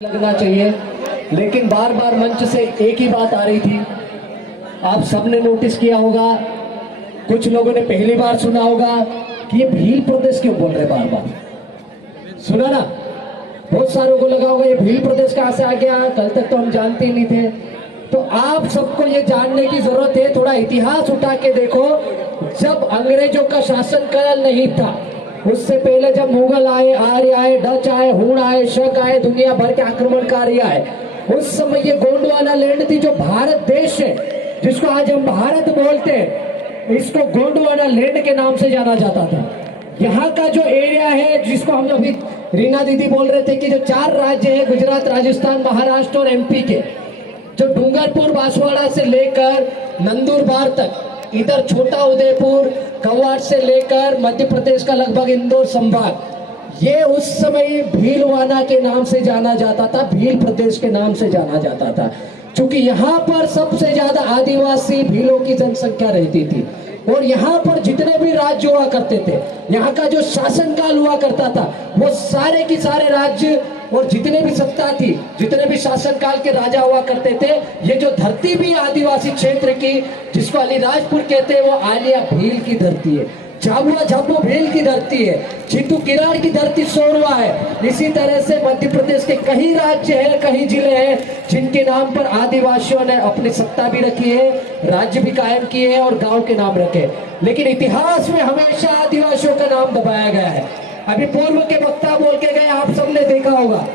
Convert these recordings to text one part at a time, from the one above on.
लगना चाहिए, लेकिन बार बार मंच से एक ही बात आ रही थी। आप सबने नोटिस किया होगा, कुछ लोगों ने पहली बार सुना होगा कि ये भील प्रदेश क्यों बोल रहे बार बार। सुना ना, बहुत सारों को लगा होगा ये भील प्रदेश कहां से आ गया, कल तक तो हम जानते ही नहीं थे। तो आप सबको ये जानने की जरूरत है, थोड़ा इतिहास उठा के देखो। जब अंग्रेजों का शासन काल नहीं था, उससे पहले जब मुगल आए, आर्य आए, डच आए, हूण आए, शक आए, दुनिया भर के आक्रमणकारी आए, उस समय ये गोंडवाना लैंड थी जो भारत देश है, जिसको आज हम भारत बोलते हैं, इसको गोंडवाना लैंड के नाम से जाना जाता था। यहाँ का जो एरिया है, जिसको हम अभी रीना दीदी बोल रहे थे कि जो 4 राज्य है, गुजरात, राजस्थान, महाराष्ट्र और एमपी के, जो डूंगरपुर, बांसवाड़ा से लेकर नंदुरबार तक, इधर छोटा उदयपुर, कवाड़ से लेकर मध्य प्रदेश का लगभग इंदौर संभाग, ये उस समय भीलवाना के नाम से जाना जाता था, भील प्रदेश के नाम से जाना जाता था। क्योंकि यहाँ पर सबसे ज्यादा आदिवासी भीलों की जनसंख्या रहती थी, और यहाँ पर जितने भी राज्य हुआ करते थे, यहाँ का जो शासनकाल हुआ करता था, वो सारे की सारे राज्य और जितने भी सत्ता थी, जितने भी शासनकाल के राजा हुआ करते थे, ये जो धरती भी आदिवासी क्षेत्र की, जिसको अलीराजपुर कहते हैं, वो आलिया भील की धरती है, झाबुआ झाबू भील की धरती है, चित्तू किराड़ की धरती सोरवा है। इसी तरह से मध्य प्रदेश के कई राज्य हैं, कई जिले हैं, जिनके नाम पर आदिवासियों ने अपनी सत्ता भी रखी है, राज्य भी कायम किए हैं और गांव के नाम रखे। लेकिन इतिहास में हमेशा आदिवासियों का नाम दबाया गया है। अभी पूर्व के वक्ता बोल के गए, आप सबने देखा होगा,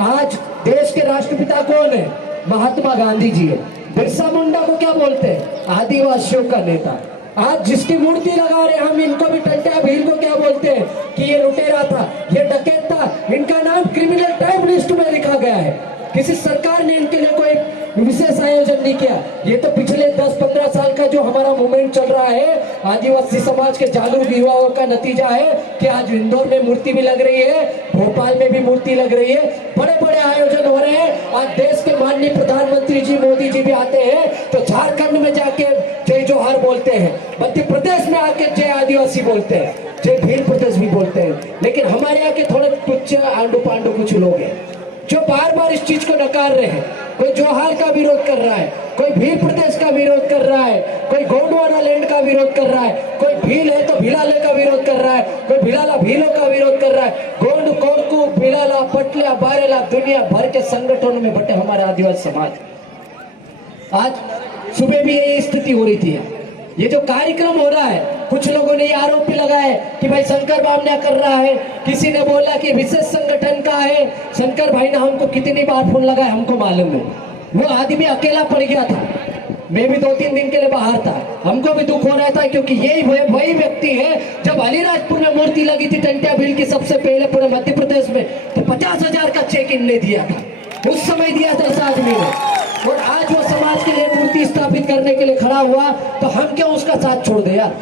आज देश के राष्ट्रपिता कौन है? महात्मा गांधी जी है। बिरसा मुंडा को क्या बोलते हैं? आदिवासियों का नेता। आज जिसकी मूर्ति लगा रहे हम, इनको भी टंट्या भील को क्या बोलते हैं कि ये लुटेरा था, ये डकैत था, इनका नाम क्रिमिनल टाइप लिस्ट में लिखा गया है। किसी सरकार ने इनके लिए कोई विशेष आयोजन नहीं किया। ये तो पिछले 10-15 साल का जो हमारा मूवमेंट चल रहा है, आदिवासी समाज के जागरूक युवाओं का नतीजा है कि आज इंदौर में मूर्ति भी लग रही है, भोपाल में भी मूर्ति लग रही है, बड़े बड़े आयोजन हो रहे हैं। आज देश के माननीय प्रधानमंत्री जी मोदी जी भी आते हैं तो झारखंड में जाके जय जोहार बोलते हैं, मध्य प्रदेश में आके जय आदिवासी बोलते हैं, जय भील प्रदेश भी बोलते हैं। लेकिन हमारे यहाँ के थोड़े तुच्छ आंडू पांडू कुछ लोग हैं जो बार बार इस चीज को नकार रहे हैं। कोई जोहार का विरोध कर रहा है, कोई भील प्रदेश का विरोध कर रहा है, कोई गोंडवाना लैंड का विरोध कर रहा है, कोई भील है तो भिलाले का विरोध कर रहा है, कोई भिलाला भीलों का विरोध कर रहा है। गोंड, कोरकू, भिलाला, पटलिया, बारेला, दुनिया भर के संगठनों में बटे हमारे आदिवासी समाज। आज सुबह भी यही स्थिति हो रही थी। ये जो कार्यक्रम हो रहा है, कुछ लोगों ने ये आरोप भी लगाया कि भाई शंकर बामना कर रहा है, किसी ने बोला कि विशेष संगठन का है। शंकर भाई ने हमको कितनी बार फोन लगाया हमको मालूम है। वो आदमी अकेला पड़ गया था, मैं भी 2-3 दिन के लिए बाहर था, हमको भी दुख हो रहा था, क्योंकि यही वही व्यक्ति है जब अलीराजपुर में मूर्ति लगी थी टंट्या भील की सबसे पहले पूरे मध्य प्रदेश में, तो 50,000 का चेक इनने दिया था, उस समय दिया था इस आदमी ने। और आज वो समाज के लिए मूर्ति स्थापित करने के लिए खड़ा हुआ, तो हम क्यों उसका साथ छोड़ दे यार?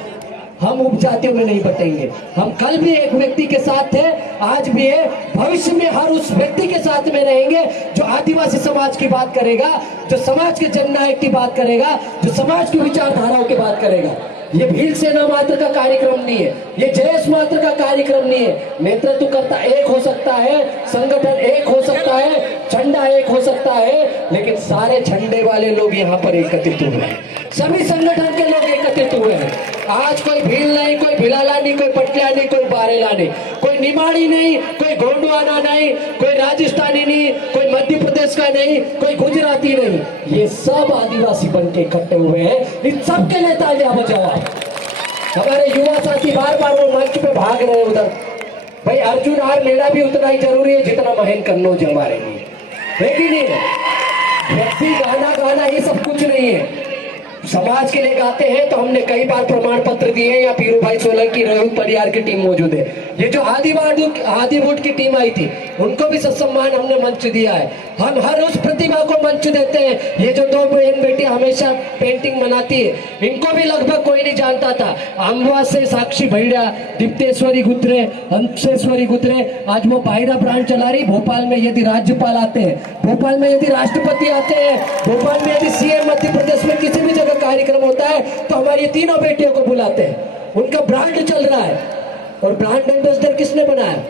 हम उपजातियों में नहीं बटेंगे। हम कल भी एक व्यक्ति के साथ थे, आज भी है, भविष्य में हर उस व्यक्ति के साथ में रहेंगे जो आदिवासी समाज की बात करेगा, जो समाज के जननायक की बात करेगा, जो समाज की विचारधाराओं की बात करेगा। ये भील सेना मात्र का कार्यक्रम नहीं है, ये जयेश मात्र का कार्यक्रम नहीं है। नेतृत्व करता एक हो सकता है, संगठन एक हो सकता है, झंडा एक हो सकता है, लेकिन सारे झंडे वाले लोग यहाँ पर एकत्रित हुए हैं, सभी संगठन के लोग एकत्रित हुए हैं। आज कोई भील नहीं, कोई भिलाला नहीं, कोई पटिया नहीं, कोई बारेला नहीं, कोई निमाड़ी नहीं, कोई गोंडवाना नहीं, कोई राजस्थानी नहीं, कोई मध्य प्रदेश का नहीं, कोई गुजराती नहीं, ये सब आदिवासी बन के इकट्ठे हुए हैं। इन सबके लिए तालियां बजाओ। हमारे युवा साथी बार बार वो मंच पे भाग रहे हैं उधर। भाई अर्जुन हार लेना भी उतना ही जरूरी है जितना महेंद्र कन्नौज हमारे लिए, है कि नहीं? व्यक्ति गाना गाना ये सब कुछ नहीं है। समाज के लिए गाते हैं तो हमने कई बार प्रमाण पत्र दिए, या पीरू भाई सोलंकी, रोहित परियार की टीम मौजूद है। ये जो आदिवुड की टीम आई थी, उनको भी सम्मान हमने मंच दिया है। हम हर उस प्रतिभा को मंच देते हैं। ये जो 2 बहन बेटी हमेशा पेंटिंग बनाती है, इनको भी लगभग कोई नहीं जानता था। अम्बा से साक्षी भैया, दीप्तेश्वरी गुत्रे, हंसेश्वरी गुत्रे, आज वो पायरा ब्रांड चला रही। भोपाल में यदि राज्यपाल आते हैं, भोपाल में यदि राष्ट्रपति आते हैं, भोपाल में यदि सीएम मध्य प्रदेश में किसी भी जगह कार्यक्रम होता है, तो हमारी तीनों बेटियों को बुलाते हैं। उनका ब्रांड चल रहा है, और ब्रांड एम्बेसडर किसने बनाया?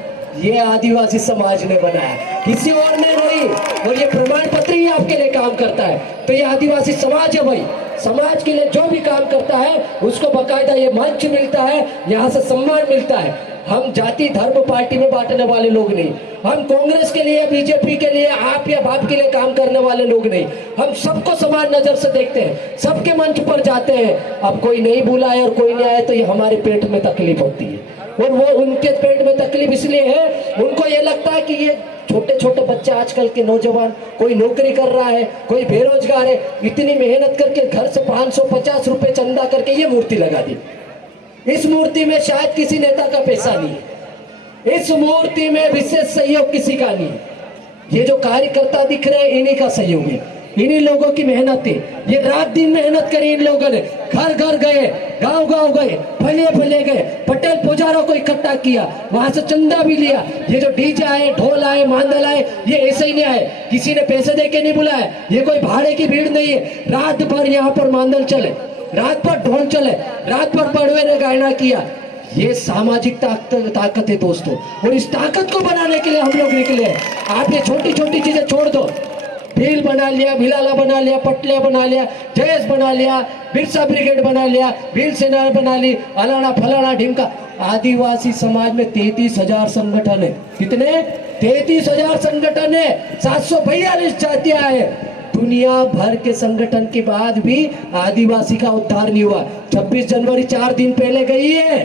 ये आदिवासी समाज ने बनाया, किसी और ने नहीं। और ये प्रमाण पत्र ही आपके लिए काम करता है। तो ये आदिवासी समाज है भाई, समाज के लिए जो भी काम करता है उसको बकायदा ये मंच मिलता है, यहाँ से सम्मान मिलता है। हम जाति धर्म पार्टी में बांटने वाले लोग नहीं, हम कांग्रेस के लिए बीजेपी के लिए आप या बाप के लिए काम करने वाले लोग नहीं। हम सबको समान नजर से देखते हैं, सबके मंच पर जाते हैं। अब कोई नहीं बुलाए और कोई नहीं आए तो ये हमारे पेट में तकलीफ होती है। और वो उनके पेट में तकलीफ इसलिए है, उनको ये लगता है कि ये छोटे छोटे बच्चे आजकल के नौजवान, कोई नौकरी कर रहा है, कोई बेरोजगार है, इतनी मेहनत करके घर से 550 रुपए चंदा करके ये मूर्ति लगा दी। इस मूर्ति में शायद किसी नेता का पैसा नहीं है, इस मूर्ति में विशेष सहयोग किसी का नहीं है। ये जो कार्यकर्ता दिख रहे हैं इन्हीं का सहयोग है, इन्हीं लोगों की मेहनत है। ये रात दिन मेहनत करी इन लोगों ने, घर घर गए, गांव गांव गए, फले फले गए, पटेल पुजारों को इकट्ठा किया, वहां से चंदा भी लिया। ये जो डीजे आए, ढोल आए, मांदल आए, ये ऐसे ही नहीं आए, किसी ने पैसे दे के नहीं बुलाया। ये कोई भाड़े की भीड़ नहीं है। रात भर यहाँ पर मांदल चले, रात भर ढोल चले, रात भर बड़वे ने गायना किया। ये सामाजिक ताकत है दोस्तों, और इस ताकत को बनाने के लिए हम लोग निकले हैं। आप ये छोटी छोटी चीजें छोड़ दो, भील बना लिया, भिलाला बना लिया, पटलिया बना लिया, जयस बना लिया, बिरसा ब्रिगेड बना लिया, भील सेना बना ली, अलाना फलाना ढिमका। आदिवासी समाज में 33,000 संगठन है। कितने? 33,000 संगठन है, 742 जातियां है। दुनिया भर के संगठन के बाद भी आदिवासी का उद्धार नहीं हुआ। 26 जनवरी 4 दिन पहले गई है,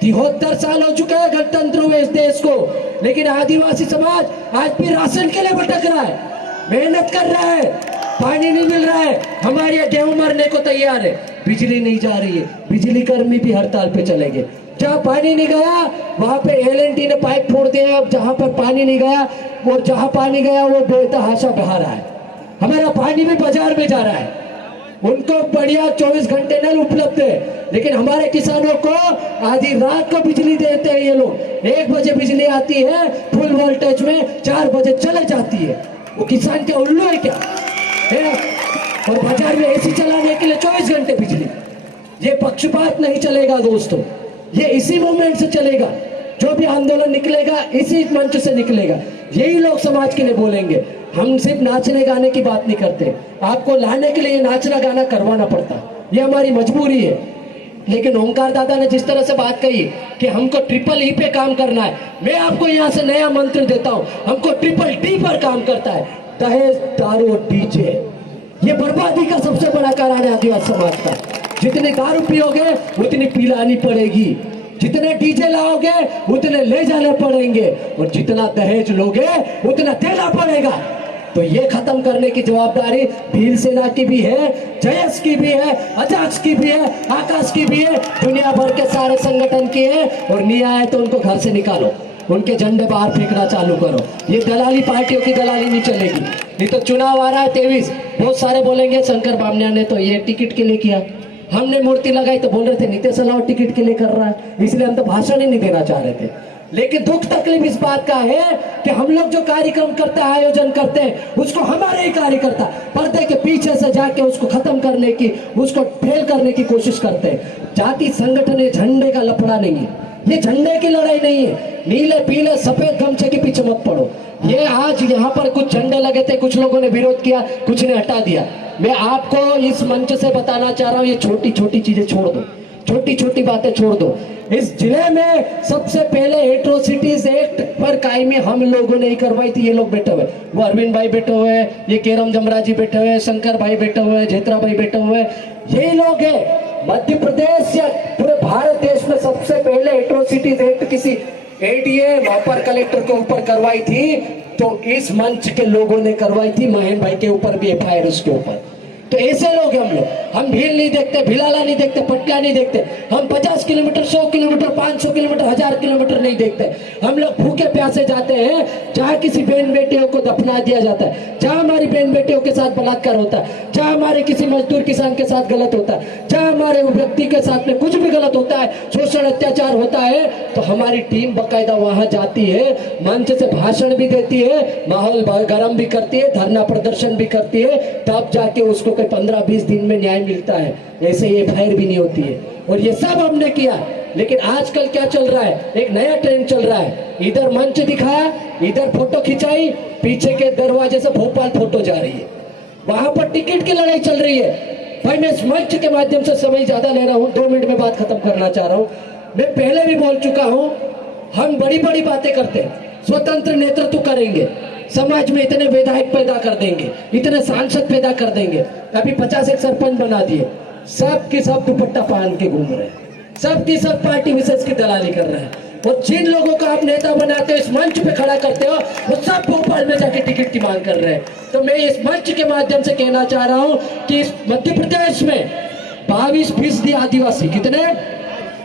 73 साल हो चुका है गणतंत्र हुए इस देश को, लेकिन आदिवासी समाज आज भी राशन के लिए भटक रहा है, मेहनत कर रहा है, पानी नहीं मिल रहा है, हमारे यहाँ गेहूं मरने को तैयार है, बिजली नहीं जा रही है, बिजली कर्मी भी हड़ताल पे चलेंगे। जहाँ पानी नहीं गया वहां पे LNT ने पाइप फोड़ दिया, जहां पर पानी नहीं गया और जहां पानी गया वो बेतहाशा बहा रहा है। हमारा पानी भी बाजार में जा रहा है, उनको बढ़िया 24 घंटे नल उपलब्ध है, लेकिन हमारे किसानों को आधी रात को बिजली देते हैं ये लोग। 1 बजे बिजली आती है फुल वोल्टेज में, 4 बजे चले जाती है। वो किसान के उल्लू है क्या है? और बाजार में AC चलाने के लिए 24 घंटे बिजली। ये पक्षपात नहीं चलेगा दोस्तों, ये इसी मूवमेंट से चलेगा। जो भी आंदोलन निकलेगा इसी मंच से निकलेगा, यही लोग समाज के लिए बोलेंगे। हम सिर्फ नाचने गाने की बात नहीं करते, आपको लाने के लिए नाचना गाना करवाना पड़ता, ये हमारी मजबूरी है। लेकिन ओंकार दादा ने जिस तरह से बात कही कि हमको ट्रिपल E पे काम करना है, मैं आपको यहाँ से नया मंत्र देता हूँ, हमको ट्रिपल D पर काम करता है। दहेज, दारू और डीजे, ये बर्बादी का सबसे बड़ा कारण है आदिवासी समाज का। जितनी दारू पियोगे उतनी पिलानी पड़ेगी, जितने डीजे लाओगे उतने ले जाने पड़ेंगे, और जितना दहेज लोगे उतना देना पड़ेगा। तो ये खत्म करने की जवाबदारी भील सेना की भी है, जयस की भी है, अजाक्स की भी है, आकाश की भी है, दुनिया भर के सारे संगठन की है। और नहीं आए तो उनको घर से निकालो, उनके झंडे बाहर फेंकना चालू करो। ये दलाली पार्टियों की दलाली नहीं चलेगी। नहीं तो चुनाव आ रहा है 23, बहुत सारे बोलेंगे शंकर बामनिया ने तो ये टिकट के लिए किया, हमने मूर्ति लगाई तो बोल रहे थे नीतीश अलावा टिकट के लिए कर रहा है, इसलिए हम तो भाषण ही नहीं देना चाह रहे थे। लेकिन दुख तकलीफ इस बात का है कि हम लोग जो कार्यक्रम करते हैं, आयोजन करते हैं, उसको हमारे ही कार्यकर्ता पर्दे के पीछे से जाके उसको खत्म करने की, उसको फेल करने की कोशिश करते हैं। जाति संगठन ये झंडे का लफड़ा नहीं है, ये झंडे की लड़ाई नहीं है। नीले पीले सफेद गमछे के पीछे मत पड़ो। ये आज यहाँ पर कुछ झंडे लगे थे, कुछ लोगों ने विरोध किया, कुछ ने हटा दिया। मैं आपको इस मंच से बताना चाह रहा हूँ, ये छोटी छोटी चीजें छोड़ दो, छोटी छोटी बातें छोड़ दो। इस जिले में सबसे पहले एट्रोसिटीज एक्ट पर कायमी हम लोगों ने ही करवाई थी। ये लोग बैठे हुए, वो अरविंद भाई बैठे हुए, ये केरम जमराजी बैठे हुए, शंकर भाई बैठे हुए, जेत्रा भाई बैठे हुए, यही लोग हैं। मध्य प्रदेश या पूरे भारत देश में सबसे पहले एट्रोसिटीज एक्ट किसी ADA अपर कलेक्टर के ऊपर करवाई थी, तो इस मंच के लोगों ने करवाई थी। महेंद्र भाई के ऊपर भी FIR उसके ऊपर। तो ऐसे लोग हैं हम लोग। हम भील नहीं देखते, भिलाला नहीं देखते, पटिया नहीं देखते। हम 50 किलोमीटर, 100 किलोमीटर, 500 किलोमीटर, 1000 किलोमीटर नहीं देखते। हम लोग भूखे प्यासे जाते हैं जहाँ किसी बहन बेटियों को दफना दिया जाता है, जहाँ हमारी बहन बेटियों के साथ बलात्कार होता है, जहाँ हमारे किसी मजदूर किसान के साथ गलत होता है, जहाँ हमारे व्यक्ति के साथ में कुछ भी गलत होता है, शोषण अत्याचार होता है, तो हमारी टीम बाकायदा वहां जाती है, मंच से भाषण भी देती है, माहौल गर्म भी करती है, धरना प्रदर्शन भी करती है, तब जाके उसको 15-20 दिन में न्याय मिलता है। ऐसे ये FIR भी नहीं होती है। और ये सब हमने किया। लेकिन आजकल क्या चल रहा है, एक नया ट्रेंड चल रहा है, इधर मंच दिखाया, इधर फोटो खिंचाई, पीछे के दरवाजे से भोपाल फोटो जा रही है, वहां पर टिकट की लड़ाई चल रही है। भाई मैं इस मंच के माध्यम से समय ज्यादा ले रहा हूं, 2 मिनट में बात खत्म करना चाह रहा हूं। मैं पहले भी बोल चुका हूं, हम बड़ी बड़ी बातें करते हैं, स्वतंत्र नेतृत्व करेंगे, समाज में इतने विधायक पैदा कर देंगे, इतने सांसद पैदा कर देंगे। अभी 50 एक सरपंच बना दिए, सब के सब दुपट्टा पहन के घूम रहे हैं, सब की सब पार्टी विशेष की दलाली कर रहे हैं। और जिन लोगों को आप नेता बनाते हो, इस मंच पे खड़ा करते हो, वो सब भोपाल में जाके टिकट की मांग कर रहे हैं। तो मैं इस मंच के माध्यम से कहना चाह रहा हूं कि इस मध्य प्रदेश में 22% आदिवासी, कितने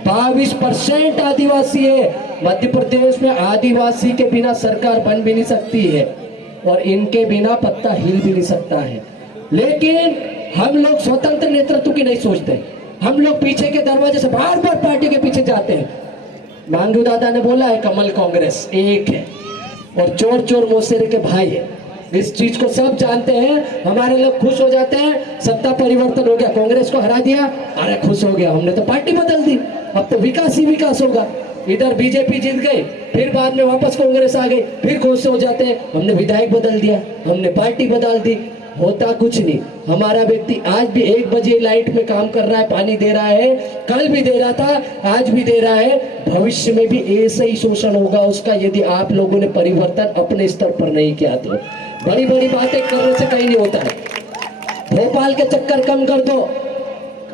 22% आदिवासी है। मध्य प्रदेश में आदिवासी के बिना सरकार बन भी नहीं सकती है और इनके बिना पत्ता हिल भी नहीं सकता है। लेकिन हम लोग स्वतंत्र नेतृत्व की नहीं सोचते, हम लोग पीछे के दरवाजे से बार बार पार्टी के पीछे जाते हैं। मांगू दादा ने बोला है, कमल कांग्रेस एक है और चोर चोर मौसेरे के भाई है, इस चीज को सब जानते हैं। हमारे लोग खुश हो जाते हैं, सत्ता परिवर्तन हो गया, कांग्रेस को हरा दिया, अरे खुश हो गया, हमने तो पार्टी बदल दी, अब तो विकास ही विकास होगा। इधर बीजेपी जीत गई, फिर बाद में वापस कांग्रेस आ गई, फिर खुश हो जाते हैं, हमने विधायक बदल दिया, हमने पार्टी बदल दी। होता कुछ नहीं। हमारा व्यक्ति आज भी 1 बजे लाइट में काम कर रहा है, पानी दे रहा है, कल भी दे रहा था, आज भी दे रहा है, भविष्य में भी ऐसे ही शोषण होगा उसका यदि आप लोगों ने परिवर्तन अपने स्तर पर नहीं किया तो। बड़ी बड़ी बातें करने से कहीं नहीं होता है। भोपाल के चक्कर कम कर दो,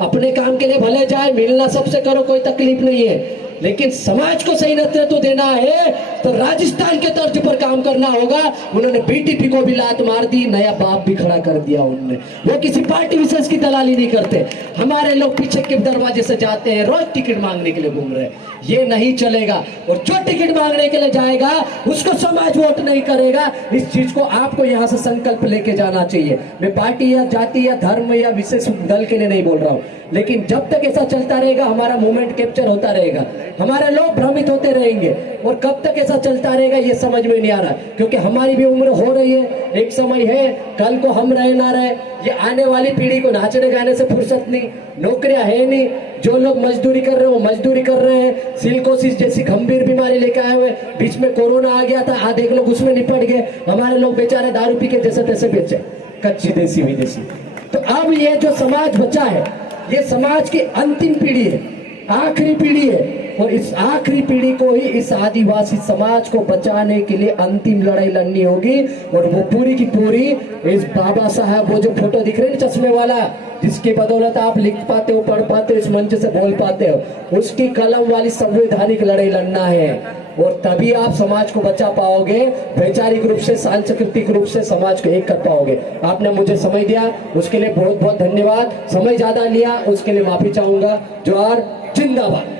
अपने काम के लिए भले जाए, मिलना सबसे करो, कोई तकलीफ नहीं है, लेकिन समाज को सही नेतृत्व देना है तो राजस्थान के तर्ज पर काम करना होगा। उन्होंने बीटीपी को भी लात मार दी, नया बाप भी खड़ा कर दिया उन्होंने। वो किसी पार्टी विशेष की दलाली नहीं करते। हमारे लोग पीछे के दरवाजे से जाते हैं, रोज टिकट मांगने के लिए घूम रहे हैं, ये नहीं चलेगा। और जो टिकट मांगने के लिए जाएगा उसको समाज वोट नहीं करेगा। इस चीज को आपको यहाँ से संकल्प लेके जाना चाहिए। मैं पार्टी या जाति या धर्म या विशेष दल के लिए नहीं बोल रहा हूँ, लेकिन जब तक ऐसा चलता रहेगा हमारा मूवमेंट कैप्चर होता रहेगा, हमारे लोग भ्रमित होते रहेंगे। और कब तक ऐसा चलता रहेगा ये समझ में नहीं आ रहा, क्योंकि हमारी भी उम्र हो रही है, एक समय है, कल को हम रहे ना रहे। ये आने वाली पीढ़ी को नाचने गाने से फुर्सत नहीं, नौकरियां है नहीं, जो लोग मजदूरी कर रहे हैं वो मजदूरी कर रहे हैं। सिलिकोसिस जैसी गंभीर बीमारी लेके आए हुए, बीच में कोरोना आ गया था, आधे लोग उसमें निपट गए। हमारे लोग बेचारे दारू पी के जैसे तैसे बेचे, कच्ची देसी विदेशी। तो अब ये जो समाज बचा है, ये समाज की अंतिम पीढ़ी है, आखिरी पीढ़ी है, और इस आखिरी पीढ़ी को ही इस आदिवासी समाज को बचाने के लिए अंतिम लड़ाई लड़नी होगी। और वो पूरी की पूरी इस बाबा साहब, वो जो फोटो दिख रहे हैं चश्मे वाला, जिसकी बदौलत आप लिख पाते हो, पढ़ पाते हो, इस मंच से बोल पाते हो, उसकी कलम वाली संवैधानिक लड़ाई लड़ना है। और तभी आप समाज को बचा पाओगे, वैचारिक रूप से, सांस्कृतिक रूप से समाज को एक कर पाओगे। आपने मुझे समय दिया उसके लिए बहुत बहुत धन्यवाद। समय ज्यादा लिया उसके लिए माफी चाहूंगा। जोहार, जिंदाबाद।